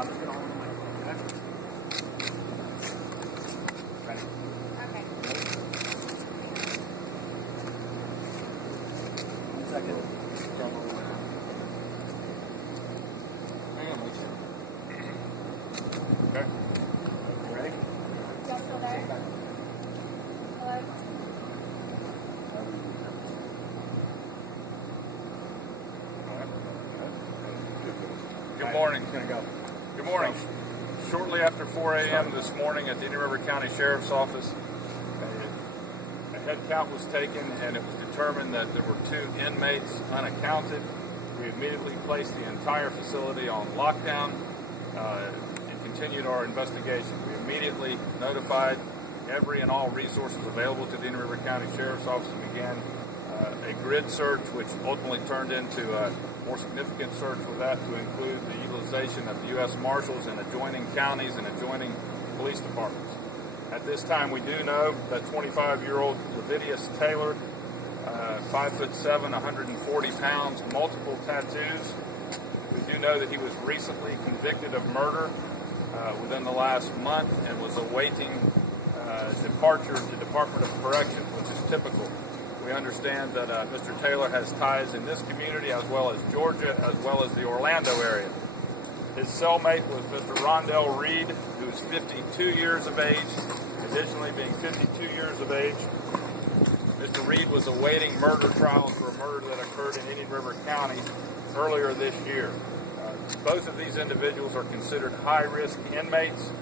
I'm just going to hold the mic. Ready? Okay. 1 second. Hang on, Lisa. Okay. You ready? Y'all still there? Hello? Good morning. It's going to go. Good morning. Shortly after 4 a.m. this morning at the Indian River County Sheriff's Office, a head count was taken and it was determined that there were 2 inmates unaccounted. We immediately placed the entire facility on lockdown and continued our investigation. We immediately notified every and all resources available to the Indian River County Sheriff's Office and began a grid search, which ultimately turned into a more significant search with that to include the utilization of the U.S. Marshals in adjoining counties and adjoining police departments. At this time, we do know that 25-year-old Levidius Taylor, 5'7", 140 pounds, multiple tattoos. We do know that he was recently convicted of murder within the last month and was awaiting departure to the Department of Corrections, which is typical. We understand that Mr. Taylor has ties in this community as well as Georgia as well as the Orlando area. His cellmate was Mr. Rondell Reed, who is 52 years of age. Additionally, being 52 years of age, Mr. Reed was awaiting murder trials for a murder that occurred in Indian River County earlier this year. Both of these individuals are considered high-risk inmates.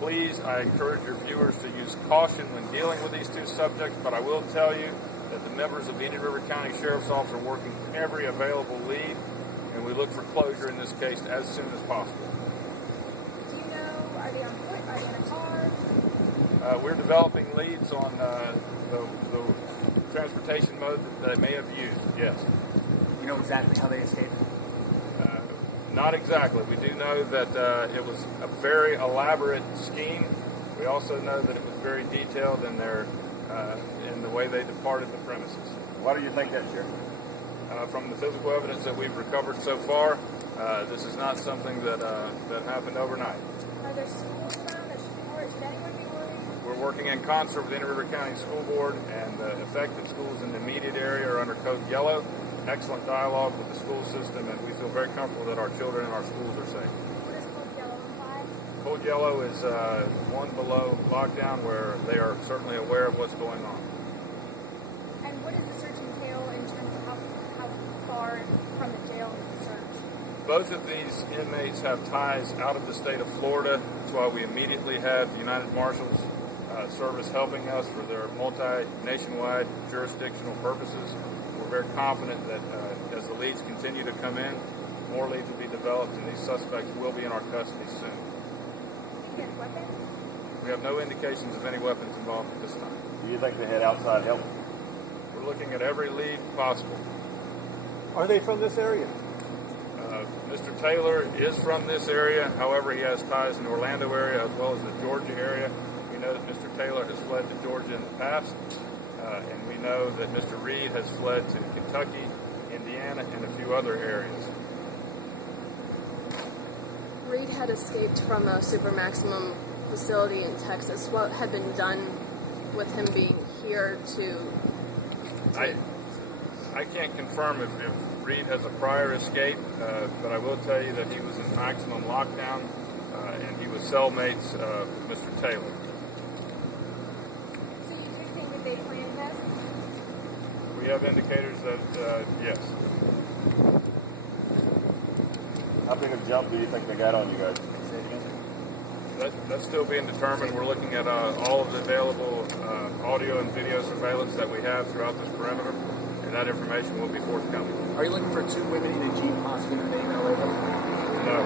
Please, I encourage your viewers to use caution when dealing with these 2 subjects, but I will tell you that the members of the Indian River County Sheriff's Office are working every available lead, and we look for closure in this case as soon as possible. Do you know, are they on foot? Are they in a car? We're developing leads on the transportation mode that they may have used, yes. You know exactly how they escaped? Not exactly. We do know that it was a very elaborate scheme. We also know that it was very detailed in their in the way they departed the premises. Why do you think that, Sheriff? From the physical evidence that we've recovered so far, this is not something that happened overnight. Are there schools around? Should anyone be worried? We're working in concert with the Indian River County School Board, and the affected schools in the immediate area are under Code Yellow. Excellent dialogue with the school system, and we feel very comfortable that our children and our schools are safe. What does Code Yellow imply? Code Yellow is one below lockdown, where they are certainly aware of what's going on. And what does the search entail in terms of how far from the jail is the search? Both of these inmates have ties out of the state of Florida. That's why we immediately had the United Marshals Service helping us for their nationwide jurisdictional purposes. We're very confident that as the leads continue to come in, more leads will be developed, and these suspects will be in our custody soon. Do you have weapons? We have no indications of any weapons involved at this time. Do you think they had outside help? We're looking at every lead possible. Are they from this area? Mr. Taylor is from this area. However, he has ties in the Orlando area as well as the Georgia area. We know that Mr. Taylor has fled to Georgia in the past, and we know that Mr. Reed has fled to Kentucky, Indiana, and a few other areas. Reed had escaped from a super maximum facility in Texas. What had been done with him being here to I can't confirm if Reed has a prior escape, but I will tell you that he was in maximum lockdown, and he was cellmates with Mr. Taylor. So you do think that they planned this? We have indicators that, yes. How big of a jump do you think they got on you guys? That's still being determined. We're looking at all of the available audio and video surveillance that we have throughout this perimeter, and that information will be forthcoming. Are you looking for 2 women in a Jeep possibly in the name of LA? No.